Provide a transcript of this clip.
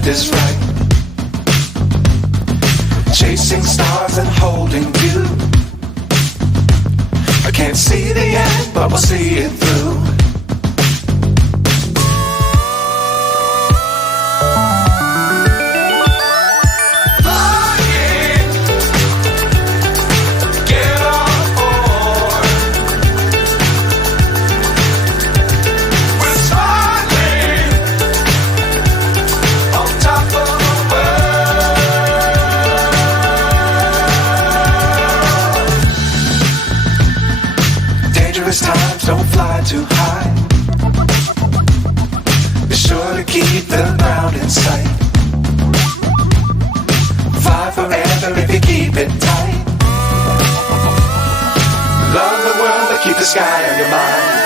left is right. Chasing stars and holding you. I can't see the end, but we'll see it through. Times don't fly too high. Be sure to keep the ground in sight. Fly forever if you keep it tight. Love the world but keep the sky on your mind.